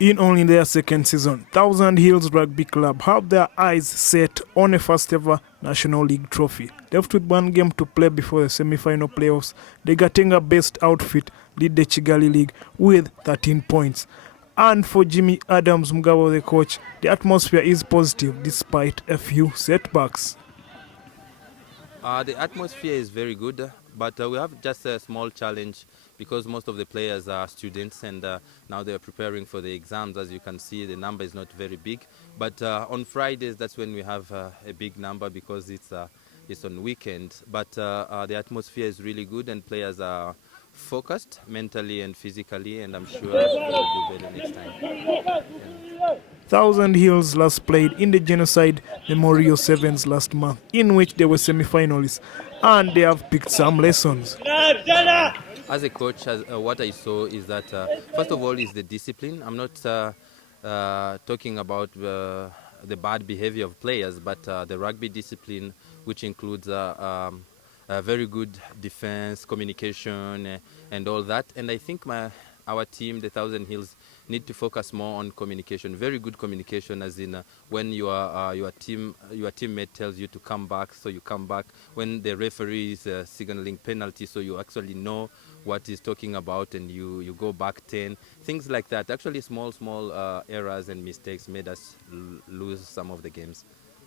In only their second season, Thousand Hills Rugby Club have their eyes set on a first ever National League trophy. Left with one game to play before the semi-final playoffs, the Gatenga-based outfit lead the Kigali League with 13 points. And for Jimmy Adams Mugabo, the coach, the atmosphere is positive despite a few setbacks. The atmosphere is very good, but we have just a small challenge because most of the players are students and now they are preparing for the exams. As you can see, the number is not very big. But on Fridays, that's when we have a big number because it's on weekend. But the atmosphere is really good and players are focused mentally and physically, and I'm sure we'll do better next time. Yeah. Thousand Hills last played in the Genocide Memorial Sevens last month, in which they were semi-finalists, and they have picked some lessons. As a coach, what I saw is that, first of all, is the discipline. I'm not talking about the bad behavior of players, but the rugby discipline, which includes a very good defense, communication, and all that. And I think our team, the Thousand Hills, need to focus more on communication. Very good communication, as in when your teammate tells you to come back, so you come back. When the referee is signaling penalty, so you actually know what he's talking about, and you go back 10. Things like that. Actually, small errors and mistakes made us lose some of the games.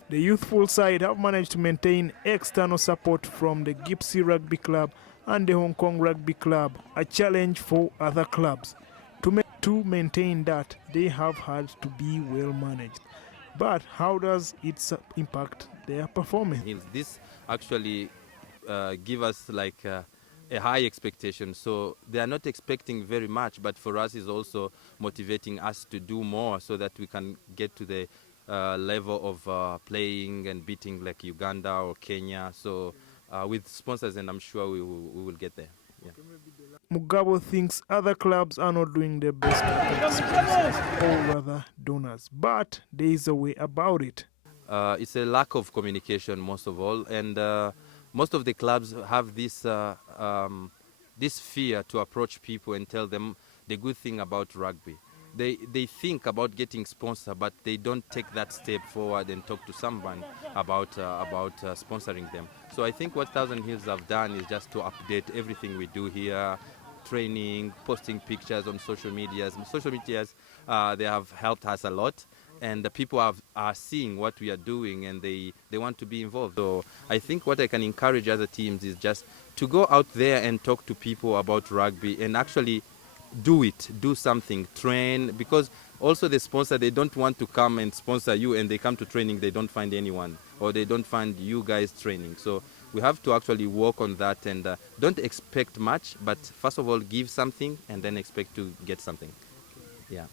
The youthful side have managed to maintain external support from the Gypsy Rugby Club and the Hong Kong Rugby Club, a challenge for other clubs. To maintain that, they have had to be well managed. But how does it impact their performance? This actually give us like a high expectation. So they are not expecting very much, but for us is also motivating us to do more so that we can get to the level of playing and beating like Uganda or Kenya. So with sponsors, and I'm sure we will get there. Yeah. Mugabo thinks other clubs are not doing their best to attract sponsors, or rather donors, but there is a way about it. It's a lack of communication, most of all, and most of the clubs have this this fear to approach people and tell them the good thing about rugby. They think about getting sponsored, but they don't take that step forward and talk to someone about sponsoring them. So I think what Thousand Hills have done is just to update everything we do here, training, posting pictures on social medias. Social medias, they have helped us a lot, and the people are seeing what we are doing, and they want to be involved. So I think what I can encourage other teams is just to go out there and talk to people about rugby and actually do something, train, because also the sponsor, they don't want to come and sponsor you and they come to training, they don't find anyone, or they don't find you guys training. So we have to actually work on that and don't expect much, but first of all give something and then expect to get something. Yeah.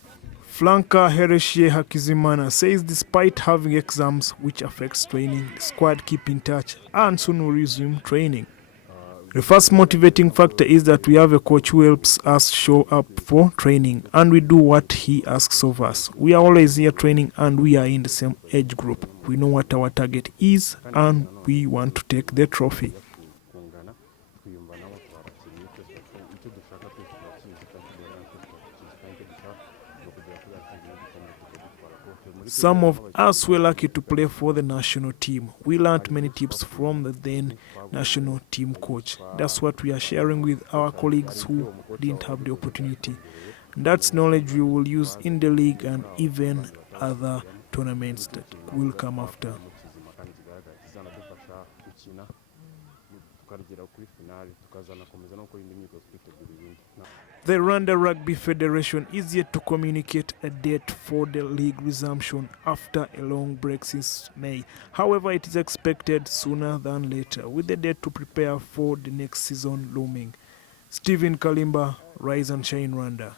Flanker Hereshie Hakizimana says despite having exams which affects training, the squad keep in touch and soon will resume training. The first motivating factor is that we have a coach who helps us show up for training and we do what he asks of us. We are always here training and we are in the same age group. We know what our target is and we want to take the trophy. Some of us were lucky to play for the national team. We learned many tips from the then national team coach. That's what we are sharing with our colleagues who didn't have the opportunity. That's knowledge we will use in the league and even other tournaments that will come after. The Rwandan Rugby Federation is yet to communicate a date for the league resumption after a long break since May. However, it is expected sooner than later, with the date to prepare for the next season looming. Stephen Kalimba, Rise and Shine Rwanda.